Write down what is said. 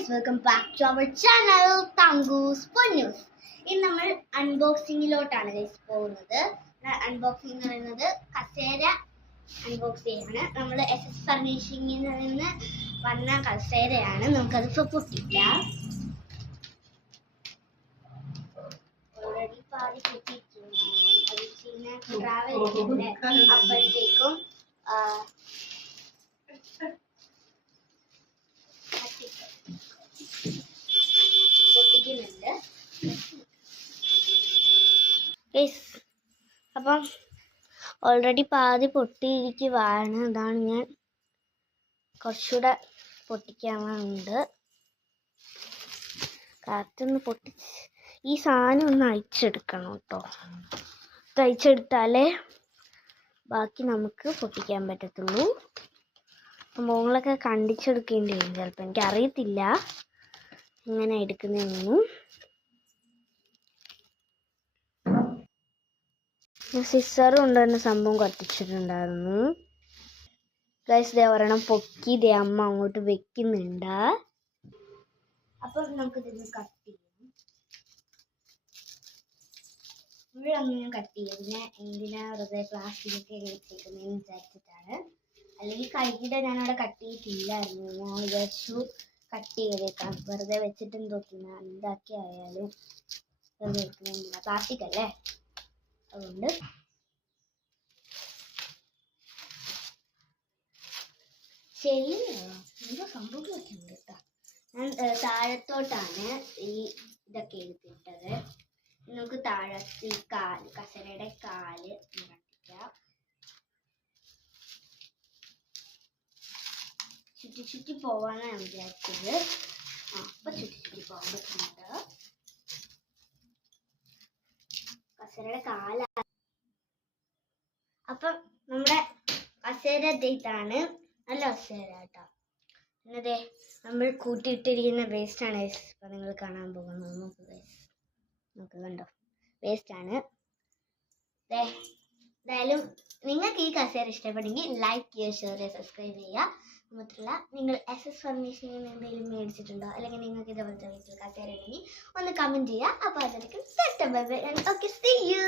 guys, welcome back to our channel Tangu's Fun News. ഇന്ന് നമ്മൾ അൺബോക്സിംഗിലോട്ടാണ് guys പോകുന്നത്. Unboxing എന്ന് പറയുന്നത് കസേര അൺബോക്സ് ചെയ്യാണ്. നമ്മൾ SS ഫർണിഷിംഗിൽ നിന്ന് വന്ന കസേരയാണ്. നമുക്കത് ഇപ്പോൾ പൊട്ടിക്കാം. ഓൾറെഡി പാതി പൊട്ടിയിട്ടുണ്ട്. ട്രാവൽ അപ്പോഴത്തേക്കും പൊട്ടിക്കുന്നുണ്ട്. അപ്പം ഓൾറെഡി പാതി പൊട്ടിയിരിക്കുവാണ്. അതാണ് ഞാൻ കുറച്ചുകൂടെ പൊട്ടിക്കാനുണ്ട്. കാറ്റൊന്ന് ഈ സാധനം ഒന്ന് അഴിച്ചെടുക്കണം കേട്ടോ. ഇത് അഴിച്ചെടുത്താലേ ബാക്കി നമുക്ക് പൊട്ടിക്കാൻ പറ്റത്തുള്ളൂ. മോളൊക്കെ കണ്ടിച്ചെടുക്കേണ്ടി വരും ചിലപ്പോൾ. എനിക്കറിയത്തില്ല എങ്ങനെ എടുക്കുന്നതെന്നും. സിസർ കൊണ്ടുവരുന്ന സംഭവം കത്തിച്ചിട്ടുണ്ടായിരുന്നു ഗൈസ്. ദേ ഒരെണ്ണം പൊക്കി ദേ അമ്മ അങ്ങോട്ട് വെക്കുന്നുണ്ട്. അപ്പം നമുക്കിതൊന്ന് കട്ട് ചെയ്യാം. ഇവിടെ ഒന്നും കട്ട് ചെയ്യാം. പിന്നെ എന്തിനാ വെറുതെ പ്ലാസ്റ്റിക്കൊക്കെ വെച്ചേക്കുന്നതെന്ന് വിചാരിച്ചിട്ടാണ്. അല്ലെങ്കിൽ കൈകിടെ ഞാനവിടെ കട്ട് ചെയ്തിട്ടില്ലായിരുന്നു. ഞാൻ വിചാരിച്ചു കട്ട് ചെയ്തേക്കാം. വെറുതെ വെച്ചിട്ടും തോന്നില്ല. എന്താക്കി ആയാലും വെറുതെ വെക്കുന്നില്ല. പ്ലാസ്റ്റിക് അല്ലേ, അതുകൊണ്ട് ശരിയോ എന്തോ സംഭവം വെച്ചിട്ടുണ്ട് കേട്ടോ. ഞാൻ താഴത്തോട്ടാണ് ഈ ഇതൊക്കെ എടുത്തിട്ടത്. നമുക്ക് താഴത്ത് ഈ കസേരയുടെ കാല് കത്തിക്കാം. ചുറ്റി ചുറ്റി പോവാനാണ് ഞാൻ വിചാരിച്ചത്. അപ്പൊ ചുറ്റി പോകാൻ പറ്റുന്നുണ്ട്. കസേരയുടെ കാല അപ്പം നമ്മുടെ കസേര ഇതാണ്. നല്ല കസേര കേട്ടോ. പിന്നെ നമ്മൾ കൂട്ടിയിട്ടിരിക്കുന്ന വേസ്റ്റ് ആണ് ഇപ്പൊ നിങ്ങൾ കാണാൻ പോകുന്നത്. നമുക്ക് കണ്ടോ, വേസ്റ്റ് ആണ്. എന്തായാലും നിങ്ങൾക്ക് ഈ കസേര ഇഷ്ടപ്പെട്ടെങ്കിൽ ലൈക്ക് ചെയ്യുക, ഷെയർ ചെയ്യുക, സബ്സ്ക്രൈബ് ചെയ്യുക. മാത്രമല്ല നിങ്ങൾ SS ഫർണിഷിംഗിൽ എന്തെങ്കിലും മേടിച്ചിട്ടുണ്ടോ, അല്ലെങ്കിൽ നിങ്ങൾക്ക് ഇതേപോലത്തെ വീട്ടിൽ കസേര ഉണ്ടെങ്കിൽ ഒന്ന് കമൻറ്റ് ചെയ്യുക. അപ്പോൾ അതായിരിക്കും. Okay, see you.